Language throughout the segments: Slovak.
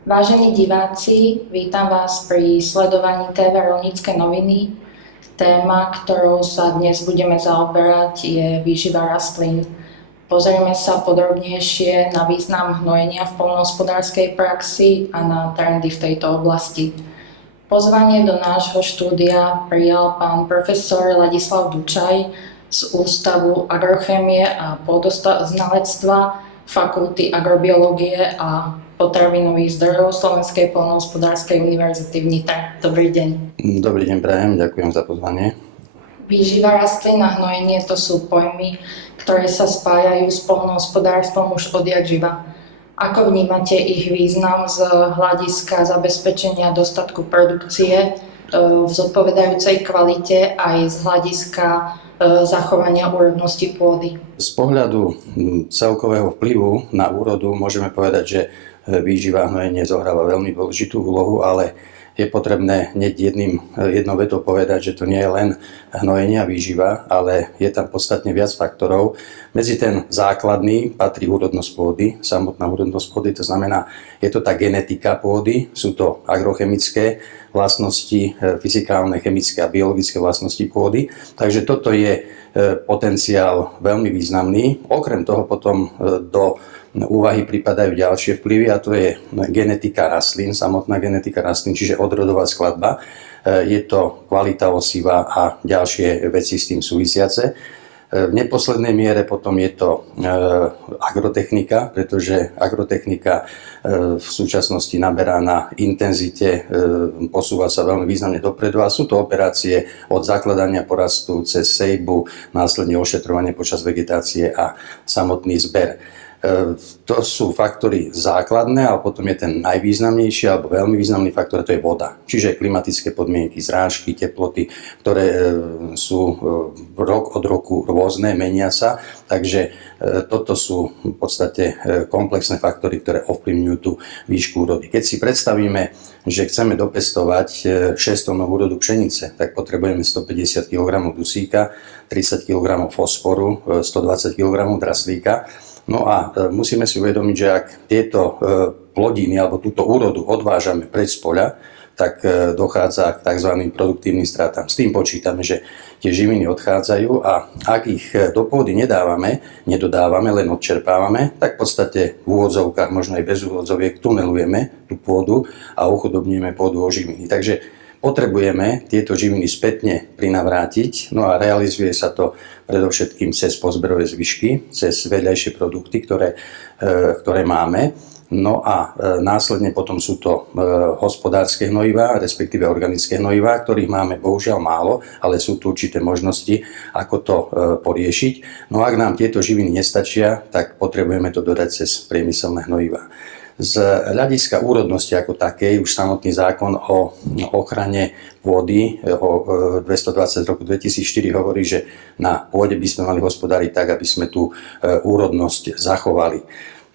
Vážení diváci, vítam vás pri sledovaní TV Rolnícke noviny. Téma, ktorou sa dnes budeme zaoberať, je výživa rastlín. Pozrieme sa podrobnejšie na význam hnojenia v poľnohospodárskej praxi a na trendy v tejto oblasti. Pozvanie do nášho štúdia prijal pán profesor Ladislav Dučaj z Ústavu agrochémie a pôdoznalectva, Fakulty agrobiológie a potravinových zdrojov Slovenskej poľnohospodárskej univerzity v Nitre. Dobrý deň. Dobrý deň, prajem, ďakujem za pozvanie. Výživa rastlín a hnojenie to sú pojmy, ktoré sa spájajú s poľnohospodárstvom už odjak živa. Ako vnímate ich význam z hľadiska zabezpečenia dostatku produkcie v zodpovedajúcej kvalite aj z hľadiska zachovania úrodnosti pôdy? Z pohľadu celkového vplyvu na úrodu môžeme povedať, že výživa a hnojenie zohráva veľmi dôležitú úlohu, ale je potrebné hneď jednou vetou povedať, že to nie je len hnojenie a výživa, ale je tam podstatne viac faktorov. Medzi ten základný patrí úrodnosť pôdy, samotná úrodnosť pôdy, to znamená, je to tá genetika pôdy, sú to agrochemické vlastnosti, fyzikálne, chemické a biologické vlastnosti pôdy. Takže toto je potenciál veľmi významný. Okrem toho potom do úvahy pripadajú ďalšie vplyvy a to je genetika rastlín, samotná genetika rastlín, čiže odrodová skladba. Je to kvalita osiva a ďalšie veci s tým súvisiace. V neposlednej miere potom je to agrotechnika, pretože agrotechnika v súčasnosti naberá na intenzite, posúva sa veľmi významne dopredu a sú to operácie od zakladania porastu cez sejbu, následne ošetrovanie počas vegetácie a samotný zber. To sú faktory základné, ale potom je ten najvýznamnejší alebo veľmi významný faktor, to je voda. Čiže klimatické podmienky, zrážky, teploty, ktoré sú rok od roku rôzne, menia sa. Takže toto sú v podstate komplexné faktory, ktoré ovplyvňujú tú výšku úrody. Keď si predstavíme, že chceme dopestovať 6 tónov úrodu pšenice, tak potrebujeme 150 kg dusíka, 30 kg fosforu, 120 kg draslíka. No a musíme si uvedomiť, že ak tieto plodiny alebo túto úrodu odvážame preč z poľa, tak dochádza k tzv. Produktívnym stratám. S tým počítame, že tie živiny odchádzajú a ak ich do pôdy nedodávame, len odčerpávame, tak v podstate v úvodzovkách, možno aj bez úvodzoviek, tunelujeme tú pôdu a uchudobníme pôdu o živiny. Takže potrebujeme tieto živiny spätne prinavrátiť, no a realizuje sa to predovšetkým cez pozberové zvyšky, cez vedľajšie produkty, ktoré máme. No a následne potom sú to hospodárske hnojivá, respektíve organické hnojivá, ktorých máme bohužiaľ málo, ale sú tu určité možnosti, ako to poriešiť. No a ak nám tieto živiny nestačia, tak potrebujeme to dodať cez priemyselné hnojivá. Z hľadiska úrodnosti ako takej už samotný zákon o ochrane pôdy o 220 z roku 2004 hovorí, že na pôde by sme mali hospodáriť tak, aby sme tú úrodnosť zachovali.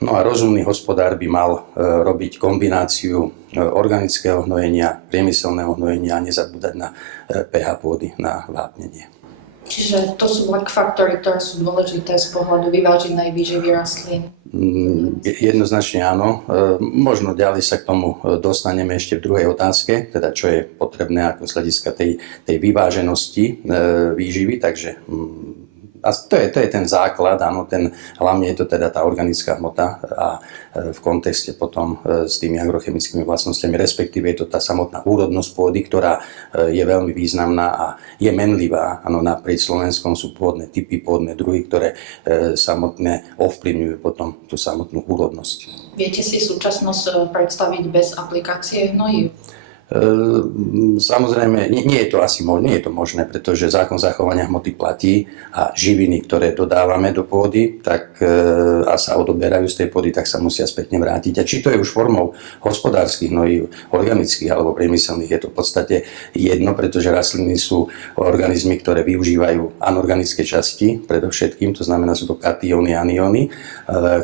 No a rozumný hospodár by mal robiť kombináciu organického hnojenia, priemyselného hnojenia a nezabúdať na pH pôdy, na vápnenie. Čiže to sú faktory, ktoré sú dôležité z pohľadu vyváženej výživy rastlín. Jednoznačne áno. Možno ďalej sa k tomu dostaneme ešte v druhej otázke, teda čo je potrebné ako z hľadiska tej vyváženosti výživy, takže a to je ten základ, áno, hlavne je to teda tá organická hmota a v kontexte potom s tými agrochemickými vlastnosťami, respektíve je to tá samotná úrodnosť pôdy, ktorá je veľmi významná a je menlivá. Áno, naprieč Slovenskom sú pôdne typy, pôdne druhy, ktoré samotné ovplyvňujú potom tú samotnú úrodnosť. Viete si súčasnosť predstaviť bez aplikácie hnojív? Samozrejme, nie je to možné, pretože zákon zachovania hmoty platí a živiny, ktoré dodávame do pôdy a sa odoberajú z tej pôdy, tak sa musia spätne vrátiť. A či to je už formou hospodárskych hnojív, organických alebo priemyselných, je to v podstate jedno, pretože rastliny sú organizmy, ktoré využívajú anorganické časti, predovšetkým, to znamená, sú to katióny a anióny,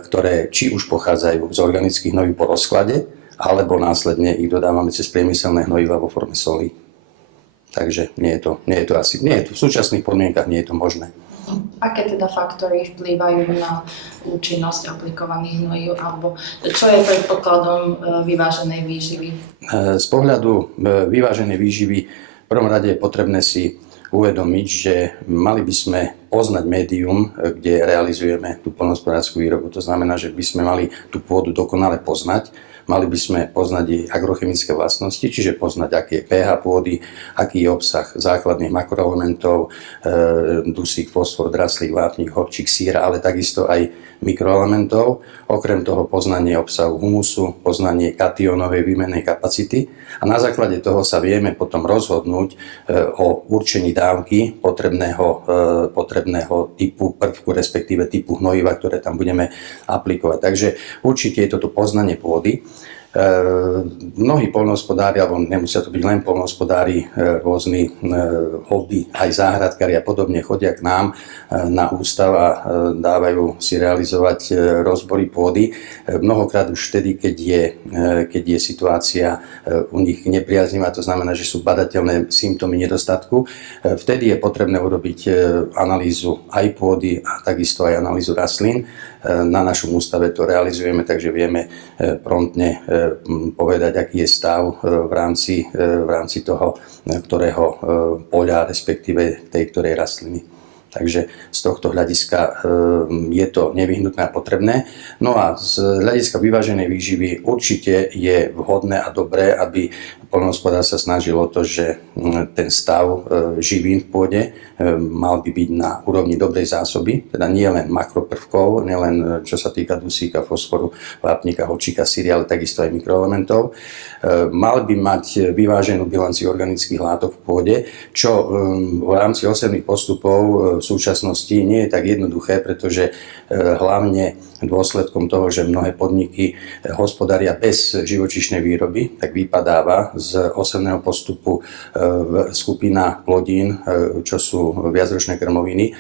ktoré či už pochádzajú z organických hnojív po rozklade, alebo následne ich dodávame cez priemyselné hnojivá vo forme soli. Takže nie je to v súčasných podmienkach nie je to možné. Aké teda faktory vplývajú na účinnosť aplikovaných hnojív, alebo čo je predpokladom vyváženej výživy? Z pohľadu vyváženej výživy v prvom rade je potrebné si uvedomiť, že mali by sme poznať médium, kde realizujeme tú poľnohospodársku výrobu. To znamená, že by sme mali tú pôdu dokonale poznať. Mali by sme poznať jej agrochemické vlastnosti, čiže poznať, aký je pH pôdy, aký je obsah základných makroelementov, dusík, fosfor, draslík, vápnik, horčík, síra, ale takisto aj mikroelementov. Okrem toho poznanie obsahu humusu, poznanie kationovej výmennej kapacity a na základe toho sa vieme potom rozhodnúť o určení dávky potrebného typu prvku, respektíve typu hnojiva, ktoré tam budeme aplikovať. Takže určite je toto poznanie pôdy. Mnohí poľnohospodári, alebo nemusia to byť len poľnohospodári, rôzni hobby, aj záhradkári a podobne chodia k nám na ústav a dávajú si realizovať rozbory pôdy. Mnohokrát už vtedy, keď je situácia u nich nepriaznivá, to znamená, že sú badateľné symptómy nedostatku, vtedy je potrebné urobiť analýzu aj pôdy a takisto aj analýzu rastlín. Na našom ústave to realizujeme, takže vieme promptne povedať, aký je stav v rámci toho, ktorého poľa, respektíve tej ktorej rastliny. Takže z tohto hľadiska je to nevyhnutné a potrebné. No a z hľadiska vyváženej výživy určite je vhodné a dobré, aby poľnohospodár sa snažil o to, že ten stav živín v pôde mal by byť na úrovni dobrej zásoby, teda nie len makroprvkov, nielen čo sa týka dusíka, fosforu, vápnika, horčíka, síry, ale takisto aj mikroelementov. Mal by mať vyváženú bilanciu organických látok v pôde, čo v rámci osevných postupov v súčasnosti nie je tak jednoduché, pretože hlavne dôsledkom toho, že mnohé podniky hospodária bez živočíšnej výroby, tak vypadáva z osevného postupu skupina plodín, čo sú viacročné krmoviny,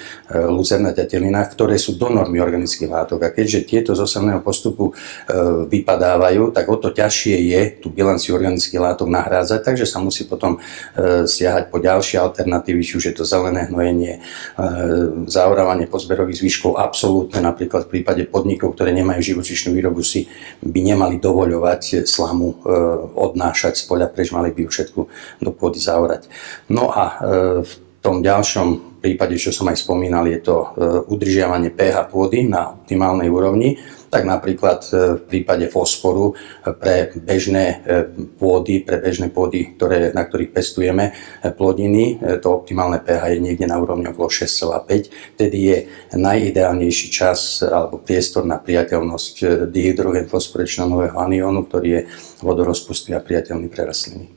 lucerna, ťatelina, ktoré sú do normy organických látok. A keďže tieto z osevného postupu vypadávajú, tak o to ťažšie je tú bilanciu organických látok nahrádzať, takže sa musí potom siahať po ďalšie alternatívy, či už je to zelené hnojenie, zaorávanie pozberových zvyškov, absolútne napríklad v prípade podnikov, ktoré nemajú živočíšnu výrobu, si by nemali dovoľovať slamu odnášať z poľa preč, mali by ju všetku do pôdy zaorať. No a v tom ďalšom prípade, čo som aj spomínal, je to udržiavanie pH pôdy na optimálnej úrovni. Tak napríklad v prípade fosforu pre bežné pôdy, na ktorých pestujeme plodiny, to optimálne pH je niekde na úrovni okolo 6,5. Vtedy je najideálnejší čas alebo priestor na priateľnosť dihydrogenfosforečnanového aniónu, ktorý je vodorozpustný a priateľný pre rastliny.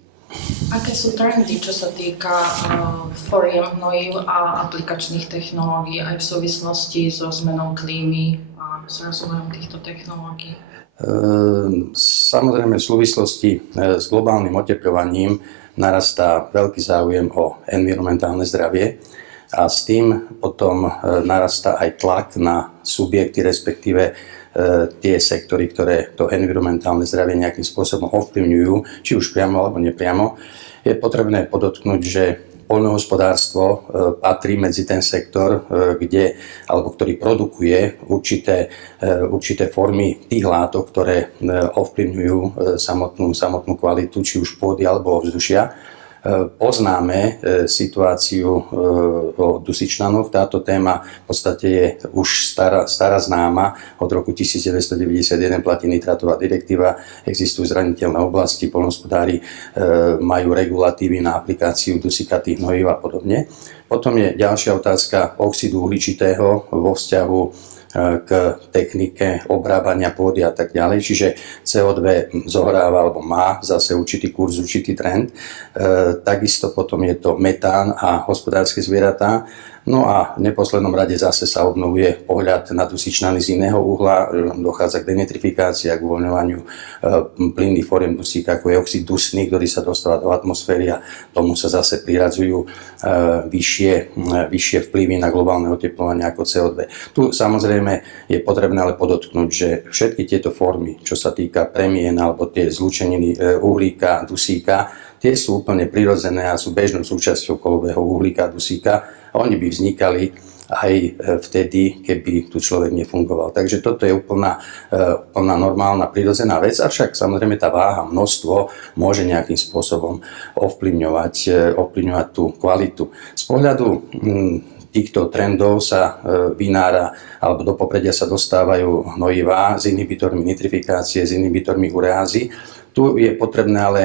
Aké sú trendy, čo sa týka foriem hnojív a aplikačných technológií aj v súvislosti so zmenou klímy a s rozvojom týchto technológií? Samozrejme v súvislosti s globálnym oteplovaním narastá veľký záujem o environmentálne zdravie a s tým potom narastá aj tlak na subjekty, respektíve tie sektory, ktoré to environmentálne zdravie nejakým spôsobom ovplyvňujú, či už priamo alebo nepriamo. Je potrebné podotknúť, že poľnohospodárstvo patrí medzi ten sektor, ktorý produkuje určité formy tých látok, ktoré ovplyvňujú samotnú kvalitu, či už pôdy alebo ovzdušia. Poznáme situáciu o dusičnanoch. Táto téma v podstate je už stará známa. Od roku 1991 platí nitratová direktíva, existujú zraniteľné oblasti, poľnohospodári majú regulatívy na aplikáciu dusikatých hnojív a podobne. Potom je ďalšia otázka oxidu uhličitého vo vzťahu k technike obrábania pôdy a tak ďalej. Čiže CO2 zohráva alebo má zase určitý kurz, určitý trend. Takisto potom je to metán a hospodárske zvieratá. No a v neposlednom rade zase sa obnovuje pohľad na dusičnany z iného uhla, dochádza k denitrifikácii a k uvoľňovaniu plynných foriem dusíka, ako je oxid dusný, ktorý sa dostáva do atmosféry a tomu sa zase priradzujú vyššie vplyvy na globálne oteplovanie ako CO2. Tu samozrejme je potrebné ale podotknúť, že všetky tieto formy, čo sa týka premien alebo tie zlúčeniny uhlíka, dusíka, tie sú úplne prirodzené a sú bežnou súčasťou kolobehu uhlíka a dusíka. Oni by vznikali aj vtedy, keby tu človek nefungoval. Takže toto je úplná normálna, prirodzená vec, avšak samozrejme tá váha, množstvo môže nejakým spôsobom ovplyvňovať tú kvalitu. Z pohľadu týchto trendov sa vynára alebo do popredia sa dostávajú hnojivá s inhibitormi nitrifikácie, s inhibitormi ureázy. Tu je potrebné ale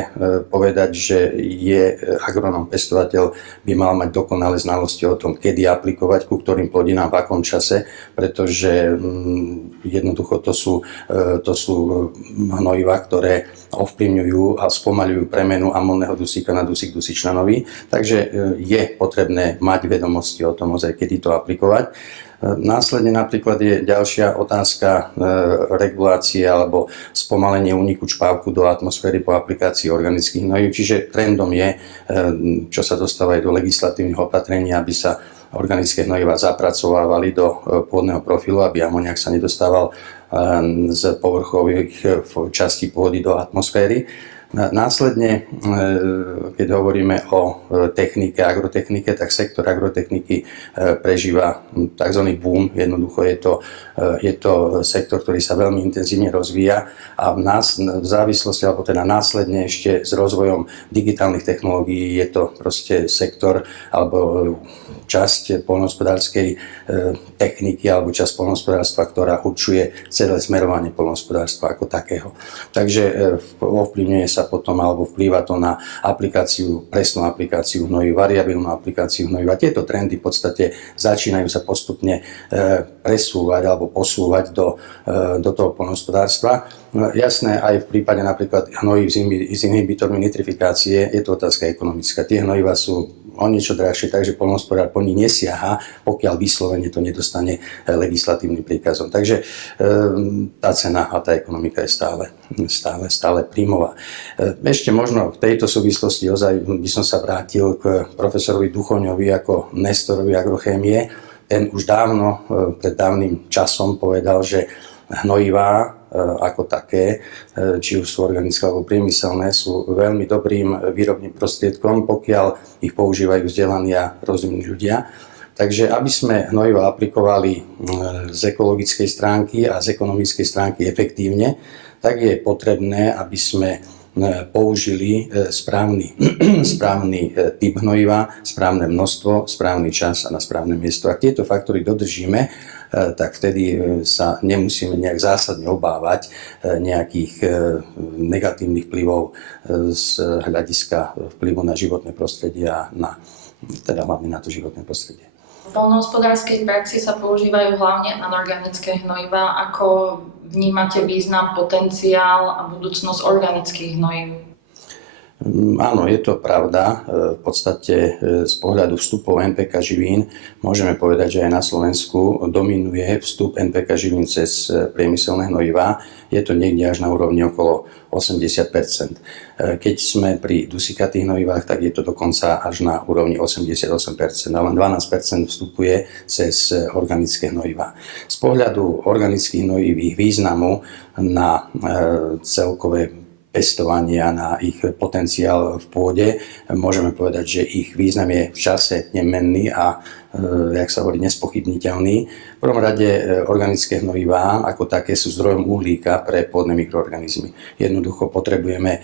povedať, že agronóm pestovateľ by mal mať dokonalé znalosti o tom, kedy aplikovať, ku ktorým plodinám, v akom čase, pretože jednoducho to sú hnojivá, ktoré ovplyvňujú a spomaľujú premenu amónneho dusíka na dusík dusičnanový. Takže je potrebné mať vedomosti o tom, kedy to aplikovať. Následne napríklad je ďalšia otázka regulácie alebo spomalenie úniku čpavku do atmosféry po aplikácii organických hnojív. Čiže trendom je, čo sa dostáva aj do legislatívnych opatrení, aby sa organické hnojivá zapracovávali do pôdneho profilu, aby amoniak sa nedostával z povrchových častí pôdy do atmosféry. Následne, keď hovoríme o technike, agrotechnike, tak sektor agrotechniky prežíva tzv. Boom. Jednoducho je to sektor, ktorý sa veľmi intenzívne rozvíja a v závislosti, alebo teda následne ešte s rozvojom digitálnych technológií je to proste sektor alebo časť poľnohospodárskej techniky alebo časť poľnohospodárstva, ktorá určuje celé smerovanie poľnohospodárstva ako takého. Takže ovplyvňuje sa potom alebo vplýva to na presnú aplikáciu hnojív, variabilnú aplikáciu hnojív. A tieto trendy v podstate začínajú sa postupne presúvať alebo posúvať do toho poľnohospodárstva. Jasné, aj v prípade napríklad hnojív s inhibitormi nitrifikácie je to otázka ekonomická. Tie hnojivá sú o niečo drahšie, takže poľnohospodár po nich nesiaha, pokiaľ vyslovene to nedostane legislatívnym príkazom. Takže tá cena a tá ekonomika je stále príjmová. Ešte možno v tejto súvislosti ozaj by som sa vrátil k profesorovi Duchoňovi ako nestorovi agrochémie. Ten už dávno, pred dávnym časom povedal, že hnojivá ako také, či už sú organické alebo priemyselné, sú veľmi dobrým výrobným prostriedkom, pokiaľ ich používajú vzdelaní a rozumní ľudia. Takže aby sme hnojiva aplikovali z ekologickej stránky a z ekonomickej stránky efektívne, tak je potrebné, aby sme použili správny typ hnojiva, správne množstvo, správny čas a na správne miesto. Ak tieto faktory dodržíme, tak vtedy sa nemusíme nejak zásadne obávať nejakých negatívnych vplyvov z hľadiska vplyvu na životné prostredie a teda hlavne na to životné prostredie. V poľnohospodárskej praxi sa používajú hlavne anorganické hnojivá. Ako vnímate význam, potenciál a budúcnosť organických hnojív? Áno, je to pravda. V podstate z pohľadu vstupov NPK živín môžeme povedať, že aj na Slovensku dominuje vstup NPK živín cez priemyselné hnojivá. Je to niekde až na úrovni okolo 80%. Keď sme pri dusíkatých hnojivách, tak je to dokonca až na úrovni 88%, a len 12% vstupuje cez organické hnojivá. Z pohľadu organických hnojív ich významu na celkové pestovanie a na ich potenciál v pôde, môžeme povedať, že ich význam je v čase nemenný a, jak sa hovorí, nespochybniteľný. V prvom rade organické hnojivá ako také sú zdrojom uhlíka pre pôdne mikroorganizmy. Jednoducho potrebujeme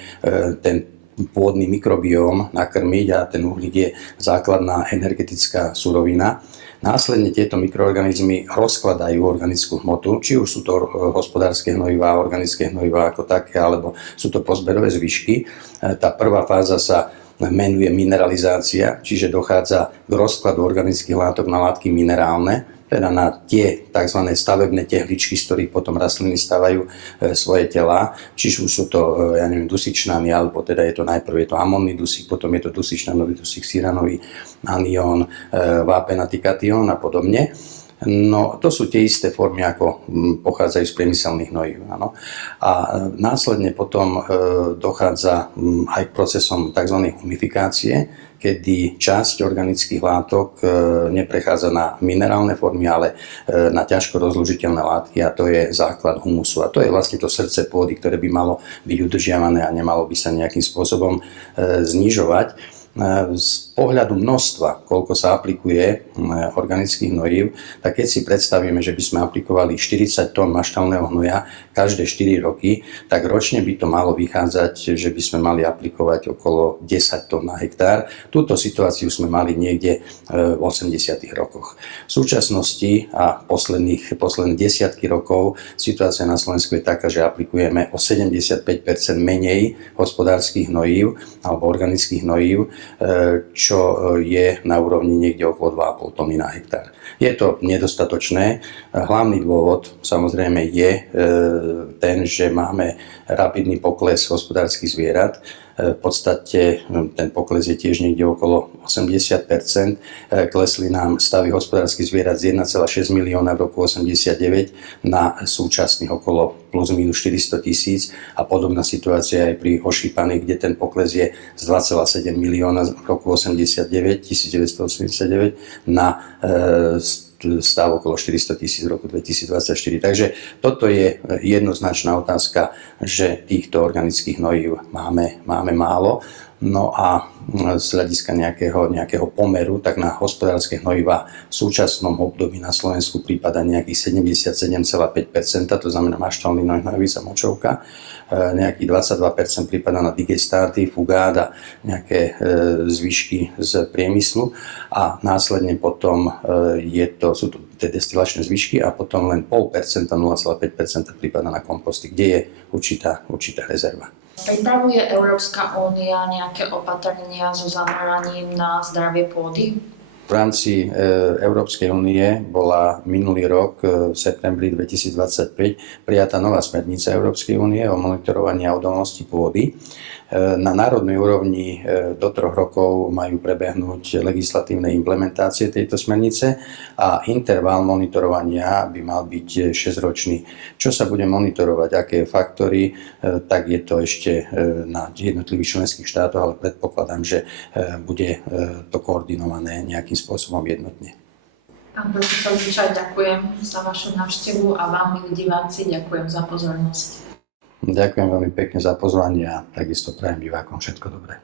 ten pôdny mikrobióm nakrmiť a ten uhlík je základná energetická surovina. Následne tieto mikroorganizmy rozkladajú organickú hmotu, či už sú to hospodárske hnojivá, organické hnojivá ako také, alebo sú to pozberové zvyšky. Tá prvá fáza sa menuje mineralizácia, čiže dochádza k rozkladu organických látok na látky minerálne, teda na tie tzv. Stavebné tehličky, z ktorých potom rastliny stavajú svoje telá. Čiže už sú to, dusičnany, alebo teda je to najprv amónny dusík, potom je to dusičnanový dusík, syranový anión, vápenatý katión a podobne. No, to sú tie isté formy, ako pochádzajú z priemyselných hnojív. Áno. A následne potom dochádza aj k procesom tzv. Humifikácie, kedy časť organických látok neprechádza na minerálne formy, ale na ťažko rozložiteľné látky, a to je základ humusu. A to je vlastne to srdce pôdy, ktoré by malo byť udržiavané a nemalo by sa nejakým spôsobom znižovať. Z pohľadu množstva, koľko sa aplikuje organických hnojív, tak keď si predstavíme, že by sme aplikovali 40 tón maštálneho hnoja každé 4 roky, tak ročne by to malo vychádzať, že by sme mali aplikovať okolo 10 tón na hektár. Túto situáciu sme mali niekde v 80. rokoch. V súčasnosti a posledné desiatky rokov situácia na Slovensku je taká, že aplikujeme o 75% menej hospodárskych hnojív alebo organických hnojív, čo je na úrovni niekde okolo 2,5 tony na hektár. Je to nedostatočné. Hlavný dôvod samozrejme je ten, že máme rapidný pokles hospodárskych zvierat. V podstate ten pokles je tiež niekde okolo 80%. Klesli nám stavy hospodárskych zvierat z 1,6 milióna v roku 89 na súčasných okolo plus minus 400 000 a podobná situácia je pri ošípaných, kde ten pokles je z 2,7 milióna v roku 1989 na stav okolo 400 000 v roku 2024. Takže toto je jednoznačná otázka, že týchto organických hnojív máme málo. No a z hľadiska nejakého pomeru, tak na hospodárske hnojiva v súčasnom období na Slovensku prípada nejakých 77,5%, to znamená maštálny hnoj, hnojovica, močovka. Nejakých 22% prípada na digestáty, fugát a nejaké zvyšky z priemyslu a následne potom sú to tie destilačné zvyšky a potom len 0,5%, 0,5% prípada na komposty, kde je určitá rezerva. Pripravuje Európska únia nejaké opatrenia so zameraním na zdravie pôdy? V rámci Európskej únie bola minulý rok v septembri 2025 prijatá nová smernica Európskej únie o monitorovaní a odolnosti pôdy. Na národnej úrovni do 3 rokov majú prebehnúť legislatívne implementácie tejto smernice a interval monitorovania by mal byť 6-ročný. Čo sa bude monitorovať, aké faktory, tak je to ešte na jednotlivých členských štátoch, ale predpokladám, že bude to koordinované nejakým spôsobom jednotne. Pán profesor Bučaj, ďakujem za vašu návštevu a vám, milí diváci, ďakujem za pozornosť. Ďakujem veľmi pekne za pozvanie a takisto prajem divákom všetko dobré.